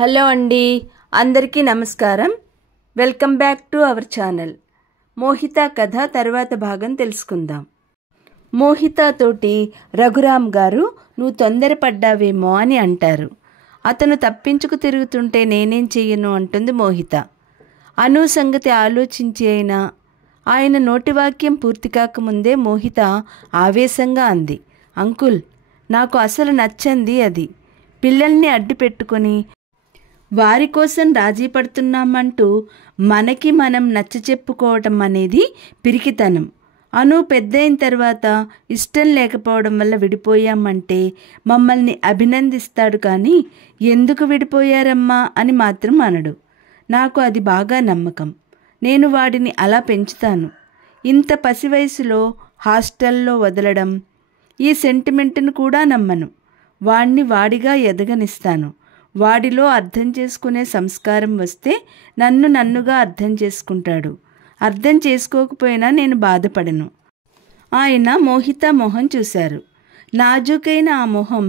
Hello అండి, అందరికీ నమస్కారం. Welcome back to our channel. Mohita కథ తర్వాత భాగం తెలుసుకుందాం. మోహితతోటి రఘురామ్ గారు నువ్వు తొందరపడ్డావేమో అని అంటారు. అతను తప్పించుకు తిరుగుతుంటే నేనేం చెయ్యను అంటుంది మోహిత. అను సంగతి ఆలోచించి అయినా ఆయన నోటివాక్యం పూర్తి కాకముందే మోహిత ఆవేశంగా అంది, అంకుల్, నాకు అసలు నచ్చంది అది. పిల్లల్ని అడ్డు పెట్టుకొని వారి కోసం రాజీ పడుతున్నామంటూ మనకి మనం నచ్చ చెప్పుకోవటం అనేది పిరికితనం. అను పెద్దయిన తర్వాత ఇష్టం లేకపోవడం వల్ల విడిపోయామంటే మమ్మల్ని అభినందిస్తాడు, కానీ ఎందుకు విడిపోయారమ్మా అని మాత్రం అనడు. నాకు అది బాగా నమ్మకం. నేను వాడిని అలా పెంచుతాను. ఇంత పసి వయసులో హాస్టల్లో వదలడం, ఈ సెంటిమెంట్ను కూడా నమ్మను. వాణ్ణి వాడిగా ఎదగనిస్తాను. వాడిలో అర్థం చేసుకునే సంస్కారం వస్తే నన్నుగా అర్థం చేసుకుంటాడు. అర్థం చేసుకోకపోయినా నేను బాధపడను. ఆయన మోహిత మొహం చూశారు. నాజూకైన ఆ మొహం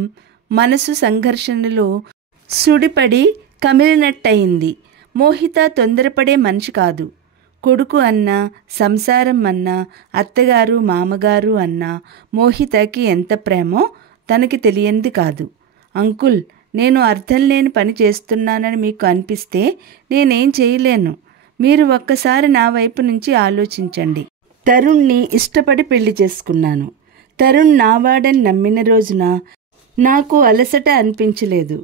మనసు సంఘర్షణలో సుడిపడి కమిలినట్టయింది. మోహిత తొందరపడే మనిషి కాదు. కొడుకు అన్నా, సంసారం అన్నా, అత్తగారు మామగారు అన్నా మోహితకి ఎంత ప్రేమో తనకి తెలియంది కాదు. అంకుల్, నేను అర్థం లేని పని చేస్తున్నానని మీకు అనిపిస్తే నేనేం చేయలేను. మీరు ఒక్కసారి నా వైపు నుంచి ఆలోచించండి. తరుణ్ని ఇష్టపడి పెళ్లి చేసుకున్నాను. తరుణ్ నావాడని నమ్మిన రోజున నాకు అలసట అనిపించలేదు.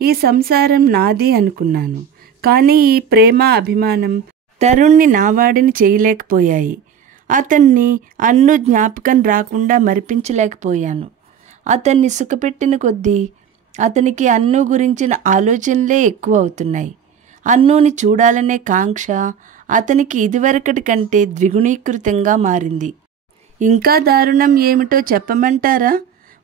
ఈ సంసారం నాది అనుకున్నాను. కానీ ఈ ప్రేమ, అభిమానం తరుణ్ని నావాడిని చేయలేకపోయాయి. అతన్ని అన్ను జ్ఞాపకం రాకుండా మరిపించలేకపోయాను. అతన్ని సుఖపెట్టిన కొద్దీ అతనికి అన్ను గురించిన ఆలోచనలే ఎక్కువ అవుతున్నాయి. అన్నుని చూడాలనే కాంక్ష అతనికి ఇదివరకటి కంటే ద్విగుణీకృతంగా మారింది. ఇంకా దారుణం ఏమిటో చెప్పమంటారా?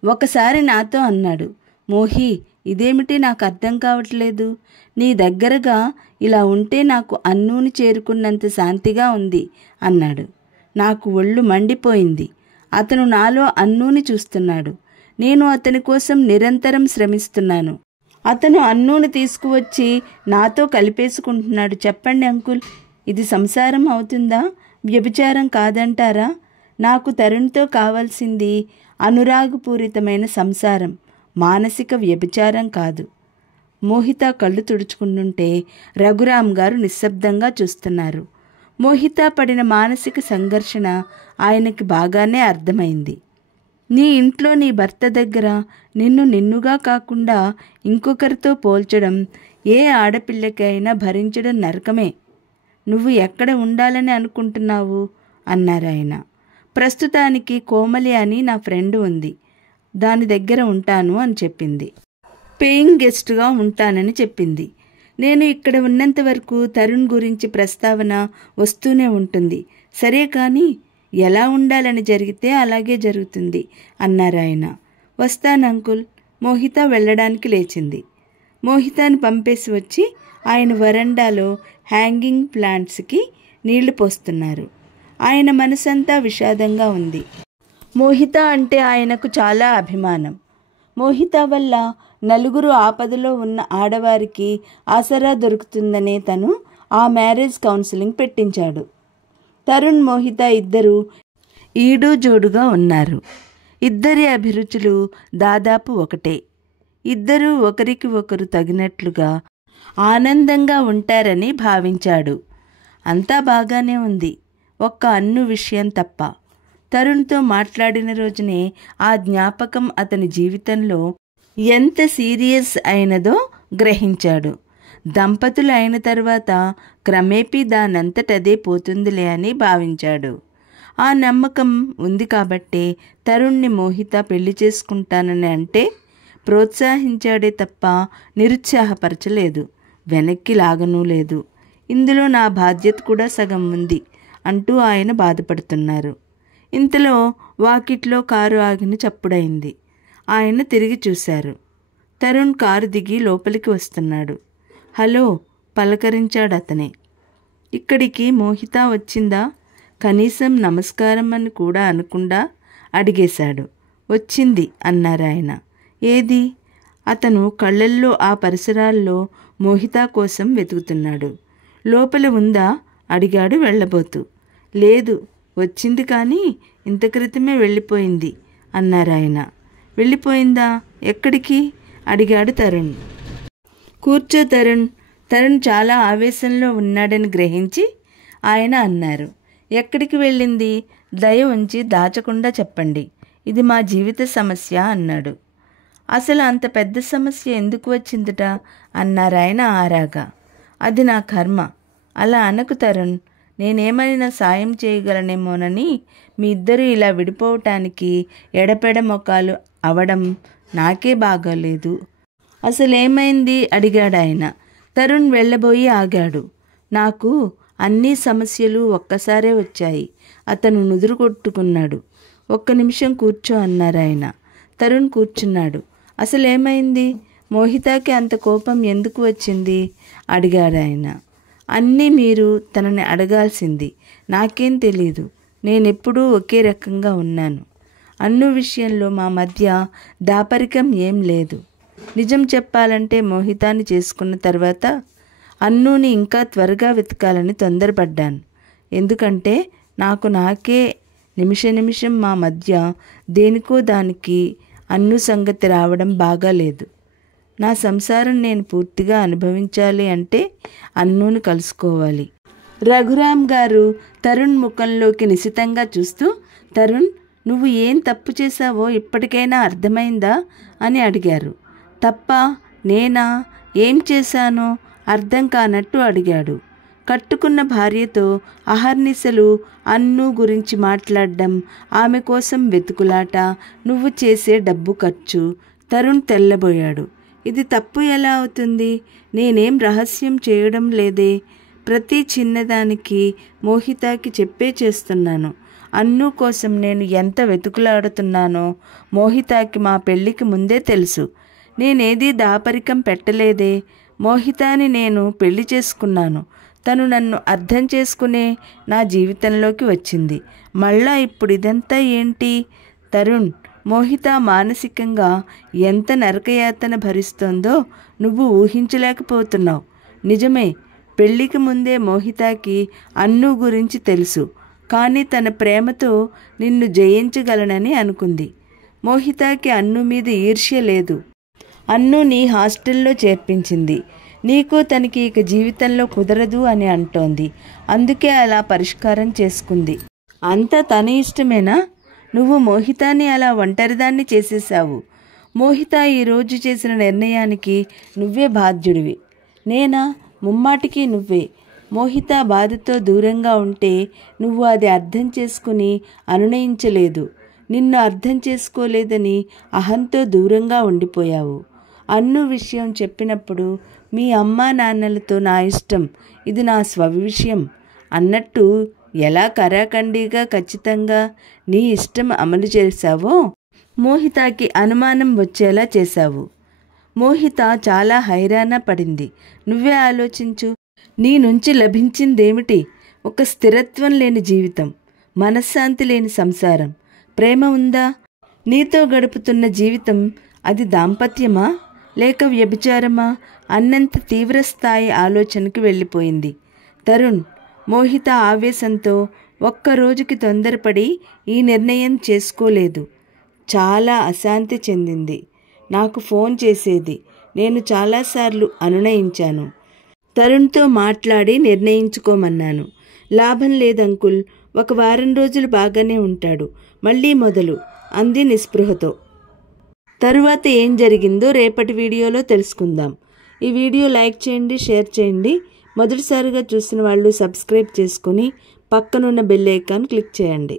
ఒకసారి నాతో అన్నాడు, మోహి, ఇదేమిటి నాకు అర్థం కావట్లేదు. నీ దగ్గరగా ఇలా ఉంటే నాకు అన్నుని చేరుకున్నంత శాంతిగా ఉంది అన్నాడు. నాకు ఒళ్ళు మండిపోయింది. అతను నాలో అన్నుని చూస్తున్నాడు. నేను అతని కోసం నిరంతరం శ్రమిస్తున్నాను. అతను అన్నుని తీసుకువచ్చి నాతో కలిపేసుకుంటున్నాడు. చెప్పండి అంకుల్, ఇది సంసారం అవుతుందా? వ్యభిచారం కాదంటారా? నాకు తరుణ్తో కావాల్సింది అనురాగపూరితమైన సంసారం, మానసిక వ్యభిచారం కాదు. మోహిత కళ్ళు తుడుచుకుంటుంటే రఘురామ్ గారు నిశ్శబ్దంగా చూస్తున్నారు. మోహిత పడిన మానసిక సంఘర్షణ ఆయనకి బాగానే అర్థమైంది. నీ ఇంట్లో నీ భర్త దగ్గర నిన్నుగా కాకుండా ఇంకొకరితో పోల్చడం ఏ ఆడపిల్లకైనా భరించడం నరకమే. నువ్వు ఎక్కడ ఉండాలని అనుకుంటున్నావు అన్నారాయన. ప్రస్తుతానికి కోమలి అని నా ఫ్రెండ్ ఉంది. దాని దగ్గర ఉంటాను అని చెప్పింది. పేయింగ్ గెస్ట్గా ఉంటానని చెప్పింది. నేను ఇక్కడ ఉన్నంత వరకు తరుణ్ గురించి ప్రస్తావన వస్తూనే ఉంటుంది. సరే, కానీ ఎలా ఉండాలని జరిగితే అలాగే జరుగుతుంది అన్నారాయన. వస్తాను అంకుల్. మోహిత వెళ్ళడానికి లేచింది. మోహితాని పంపేసి వచ్చి ఆయన వరండాలో హ్యాంగింగ్ ప్లాంట్స్కి నీళ్లు పోస్తున్నారు. ఆయన మనసంతా విషాదంగా ఉంది. మోహిత అంటే ఆయనకు చాలా అభిమానం. మోహిత వల్ల నలుగురు ఆపదలో ఉన్న ఆడవారికి ఆసరా దొరుకుతుందనే తను ఆ మ్యారేజ్ కౌన్సిలింగ్ పెట్టించాడు. తరుణ్, మోహిత ఇద్దరు ఈడు జోడుగా ఉన్నారు. ఇద్దరి అభిరుచులు దాదాపు ఒకటే. ఇద్దరూ ఒకరికి ఒకరు తగినట్లుగా ఆనందంగా ఉంటారని భావించాడు. అంతా బాగానే ఉంది, ఒక్క అన్ను విషయం తప్ప. తరుణ్తో మాట్లాడిన రోజునే ఆ జ్ఞాపకం అతని జీవితంలో ఎంత సీరియస్ అయినదో గ్రహించాడు. దంపతులు అయిన తర్వాత క్రమేపీ దానంతటదే పోతుందిలే అని భావించాడు. ఆ నమ్మకం ఉంది కాబట్టే తరుణ్ని మోహిత పెళ్లి చేసుకుంటానని అంటే ప్రోత్సహించాడే తప్ప నిరుత్సాహపరచలేదు, వెనక్కి లాగనూ లేదు. ఇందులో నా బాధ్యత కూడా సగం ఉంది అంటూ ఆయన బాధపడుతున్నారు. ఇంతలో వాకిట్లో కారు ఆగిన చప్పుడైంది. ఆయన తిరిగి చూశారు. తరుణ్ కారు దిగి లోపలికి వస్తున్నాడు. హలో, పలకరించాడు అతనే. ఇక్కడికి మోహిత వచ్చిందా? కనీసం నమస్కారం అని కూడా అనకుండా అడిగేశాడు. వచ్చింది అన్నారాయన. ఏది? అతను కళ్ళల్లో ఆ పరిసరాల్లో మోహిత కోసం వెతుకుతున్నాడు. లోపల ఉందా అడిగాడు వెళ్ళబోతూ. లేదు, వచ్చింది కానీ ఇంత క్రితమే వెళ్ళిపోయింది అన్నారాయన. వెళ్ళిపోయిందా? ఎక్కడికి అడిగాడు తరుణ్. కూర్చో తరుణ్. తరుణ్ చాలా ఆవేశంలో ఉన్నాడని గ్రహించి ఆయన అన్నారు. ఎక్కడికి వెళ్ళింది? దయ ఉంచి దాచకుండా చెప్పండి, ఇది మా జీవిత సమస్య అన్నాడు. అసలు అంత పెద్ద సమస్య ఎందుకు వచ్చిందట అన్నారాయన ఆరాగా. అది నా కర్మ. అలా అనకు తరుణ్, నేనేమైనా సాయం చేయగలనేమోనని మీ ఇద్దరూ ఇలా విడిపోవటానికి ఎడపెడ మొకాలు అవడం నాకే బాగాలేదు. అసలేమైంది అడిగాడాయన. తరుణ్ వెళ్ళబోయి ఆగాడు. నాకు అన్ని సమస్యలు ఒక్కసారే వచ్చాయి. అతను నుదురు కొట్టుకున్నాడు. ఒక్క నిమిషం కూర్చో అన్నారాయన. తరుణ్ కూర్చున్నాడు. అసలేమైంది? మోహితాకి అంత కోపం ఎందుకు వచ్చింది అడిగాడాయన. అన్నీ మీరు తనని అడగాల్సింది. నాకేం తెలీదు. నేనెప్పుడూ ఒకే రకంగా ఉన్నాను. అన్ను విషయంలో మా మధ్య దాపరికం ఏం లేదు. నిజం చెప్పాలంటే మోహితాన్ని చేసుకున్న తర్వాత అన్నుని ఇంకా త్వరగా వెతకాలని తొందరపడ్డాను. ఎందుకంటే నాకే నిమిషం మా మధ్య దేనికో దానికి అన్ను సంగతి రావడం బాగాలేదు. నా సంసారం నేను పూర్తిగా అనుభవించాలి అంటే అన్నుని కలుసుకోవాలి. రఘురామ్ గారు తరుణ్ ముఖంలోకి నిశితంగా చూస్తూ, తరుణ్, నువ్వు ఏం తప్పు చేశావో ఇప్పటికైనా అర్థమైందా అని అడిగారు. తప్పా? నేనా? ఏం చేశానో అర్థం కానట్టు అడిగాడు. కట్టుకున్న భార్యతో అహర్నిశలు అన్ను గురించి మాట్లాడడం, ఆమె కోసం వెతుకులాట, నువ్వు చేసే డబ్బు ఖర్చు. తరుణ్ తెల్లబోయాడు. ఇది తప్పు ఎలా అవుతుంది? నేనేం రహస్యం చేయడం లేదే. ప్రతి చిన్నదానికి మోహితాకి చెప్పే చేస్తున్నాను. అన్ను కోసం నేను ఎంత వెతుకులాడుతున్నానో మోహితాకి మా పెళ్ళికి ముందే తెలుసు. నేనేదీ దాపరికం పెట్టలేదే. మోహితాని నేను పెళ్లి చేసుకున్నాను. తను నన్ను అర్థం చేసుకునే నా జీవితంలోకి వచ్చింది. మళ్ళా ఇప్పుడు ఇదంతా ఏంటి? తరుణ్, మోహిత మానసికంగా ఎంత నరకయాతన భరిస్తోందో నువ్వు ఊహించలేకపోతున్నావు. నిజమే, పెళ్లికి ముందే మోహితాకి అన్ను గురించి తెలుసు. కానీ తన ప్రేమతో నిన్ను జయించగలనని అనుకుంది. మోహితాకి అన్ను మీద ఈర్ష్య లేదు. అన్నుని హాస్టల్లో చేర్పించింది. నీకు తనకి ఇక జీవితంలో కుదరదు అని అంటోంది. అందుకే అలా పరిష్కారం చేసుకుంది. అంతా తన ఇష్టమేనా? నువ్వు మోహితాని అలా ఒంటరిదాన్ని చేసేశావు. మోహిత ఈరోజు చేసిన నిర్ణయానికి నువ్వే బాధ్యుడివి. నేనా? ముమ్మాటికి నువ్వే. మోహిత బాధతో దూరంగా ఉంటే నువ్వు అది అర్థం చేసుకుని అనునయించలేదు. నిన్ను అర్థం చేసుకోలేదని అహంతో దూరంగా ఉండిపోయావు. అన్ను విషయం చెప్పినప్పుడు మీ అమ్మా నాన్నలతో నా ఇష్టం, ఇది నా స్వవిషయం అన్నట్టు ఎలా కరాఖండిగా ఖచ్చితంగా నీ ఇష్టం అమలు చేశావో మోహితాకి అనుమానం వచ్చేలా చేశావు. మోహిత చాలా హైరాణ పడింది. నువ్వే ఆలోచించు. నీ నుంచి లభించిందేమిటి? ఒక స్థిరత్వం లేని జీవితం, మనశ్శాంతి లేని సంసారం. ప్రేమ ఉందా? నీతో గడుపుతున్న జీవితం అది దాంపత్యమా లేక వ్యభిచారమా అన్నంత తీవ్రస్థాయి ఆలోచనకి వెళ్ళిపోయింది. తరుణ్, మోహిత ఆవేశంతో ఒక్కరోజుకి తొందరపడి ఈ నిర్ణయం చేసుకోలేదు. చాలా అశాంతి చెందింది. నాకు ఫోన్ చేసేది. నేను చాలాసార్లు అనునయించాను. తరుణ్తో మాట్లాడి నిర్ణయించుకోమన్నాను. లాభం లేదంకుల్. ఒక వారం రోజులు బాగానే ఉంటాడు, మళ్ళీ మొదలు అంది నిస్పృహతో. తరువాత ఏం జరిగిందో రేపటి వీడియోలో తెలుసుకుందాం. ఈ వీడియో లైక్ చేయండి, షేర్ చేయండి. మొదటిసారిగా చూసిన వాళ్ళు సబ్స్క్రైబ్ చేసుకుని పక్కనున్న బెల్ ఐకాన్ క్లిక్ చేయండి.